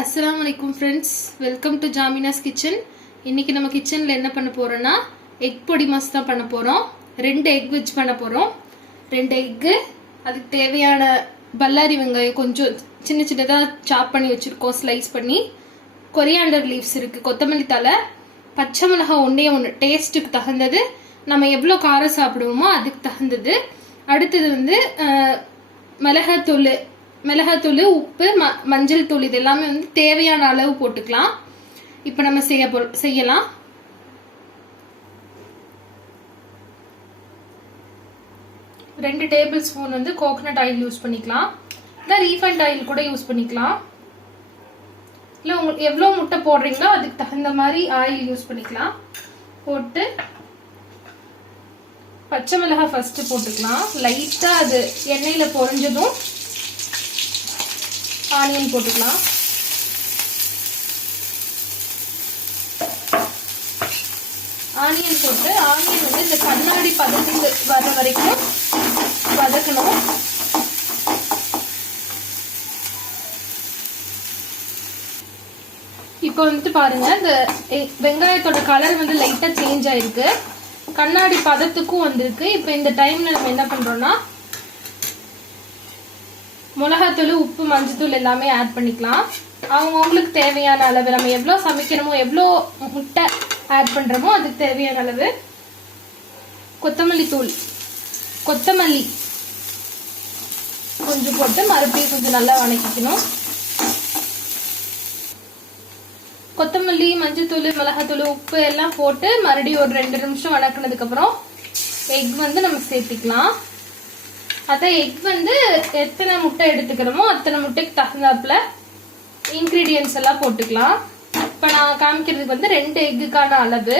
அஸ்ஸலாமு அலைக்கும் friends welcome to Jaminas kitchen இன்றைக்கி நம்ம கிச்சனில் என்ன பண்ண போகிறோன்னா எக் பொடி மாஸ் தான் பண்ண போகிறோம் ரெண்டு எக் வச்சு பண்ண போகிறோம் ரெண்டு எக்கு அதுக்கு தேவையான பல்லாரி வெங்காயம் கொஞ்சம் சின்ன சின்னதாக சாப் பண்ணி வச்சுருக்கோம் ஸ்லைஸ் பண்ணி. கொரியாண்டர் லீவ்ஸ் இருக்குது கொத்தமல்லி தலை பச்சை மிளகாய் ஒன்றே ஒன்று டேஸ்ட்டுக்கு தகுந்தது. நம்ம எவ்வளோ காரம் சாப்பிடுவோமோ அதுக்கு தகுந்தது. அடுத்தது வந்து மிளகாத்தூள் மிளகாத்தூள் உப்பு ம மஞ்சள் தூள் இது எல்லாமே வந்து தேவையான அளவு போட்டுக்கலாம். இப்போ நம்ம செய்ய போ செய்யலாம். ரெண்டு டேபிள் ஸ்பூன் வந்து கோகனட் ஆயில் யூஸ் பண்ணிக்கலாம். இல்லை ரீஃபைண்ட் ஆயில் கூட யூஸ் பண்ணிக்கலாம். இல்லை உங்களுக்கு எவ்வளோ முட்டை போடுறீங்களோ அதுக்கு தகுந்த மாதிரி ஆயில் யூஸ் பண்ணிக்கலாம். போட்டு பச்சை மிளகாய் ஃபஸ்ட்டு போட்டுக்கலாம். லைட்டாக அது எண்ணெயில் பொறிஞ்சதும் ஆனியன் போட்டுக்கலாம். ஆனியன் போட்டு ஆனியன் வந்து இந்த கண்ணாடி பதத்துக்கு வர வரைக்கும் வதக்கணும். இப்போ வந்துட்டு பாருங்க இந்த வெங்காயத்தோட கலர் வந்து லைட்டா சேஞ்ச் ஆயிருக்கு. கண்ணாடி பதத்துக்கும் வந்திருக்கு. இப்போ இந்த டைம்ல நம்ம என்ன பண்றோம்னா மிளகாத்தூள் உப்பு மஞ்சத்தூள் எல்லாமே ஆட் பண்ணிக்கலாம். அவங்கவுங்களுக்கு தேவையான அளவு நம்ம எவ்வளோ சமைக்கிறோமோ எவ்வளோ முட்டை ஆட் பண்ணுறோமோ அதுக்கு தேவையான அளவு கொத்தமல்லி தூள். கொத்தமல்லி. கொஞ்சம் போட்டு மறுபடியும் கொஞ்சம் நல்லா வணக்கிக்கணும். கொத்தமல்லி மஞ்சத்தூள் மிளகாத்தூள் உப்பு எல்லாம் போட்டு மறுபடியும் ஒரு ரெண்டு நிமிஷம் வணக்கினதுக்கப்புறம் எக் வந்து நம்ம சேர்த்துக்கலாம். அதான் எக் வந்து எத்தனை முட்டை எடுத்துக்கிறோமோ அத்தனை முட்டைக்கு தகுந்தாப்புல இன்கிரீடியன்ஸ் எல்லாம் போட்டுக்கலாம். இப்போ நான் காமிக்கிறதுக்கு வந்து ரெண்டு எக்குக்கான அளவு.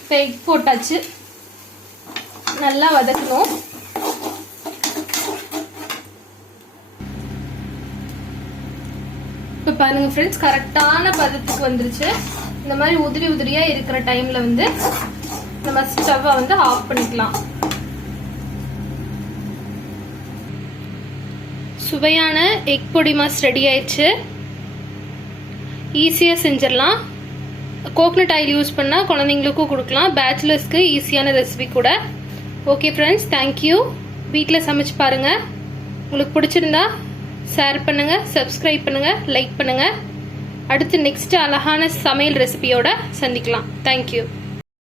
இப்போ எக் போட்டாச்சு. நல்லா வதக்கணும். இப்போ பாருங்க ஃப்ரெண்ட்ஸ் கரெக்டான பதத்துக்கு வந்துருச்சு. இந்த மாதிரி உதிரி உதிரியா இருக்கிற டைம்ல வந்து நம்ம ஸ்டவ்வை வந்து ஆஃப் பண்ணிக்கலாம். சுவையான எக் பொடி மாஸ் ரெடி ஆயிடுச்சு. ஈஸியாக செஞ்சிடலாம். கோகனட் ஆயில் யூஸ் பண்ணால் குழந்தைங்களுக்கும் கொடுக்கலாம். பேச்சுலர்ஸ்க்கு ஈஸியான ரெசிபி கூட. ஓகே ஃப்ரெண்ட்ஸ் தேங்க்யூ வீட்டில் சமைச்சு பாருங்கள் உங்களுக்கு பிடிச்சிருந்தா ஷேர் பண்ணுங்கள் சப்ஸ்கிரைப் பண்ணுங்கள் லைக் பண்ணுங்கள் அடுத்து நெக்ஸ்ட் அழகான சமையல் ரெசிபியோட சந்திக்கலாம். தேங்க்யூ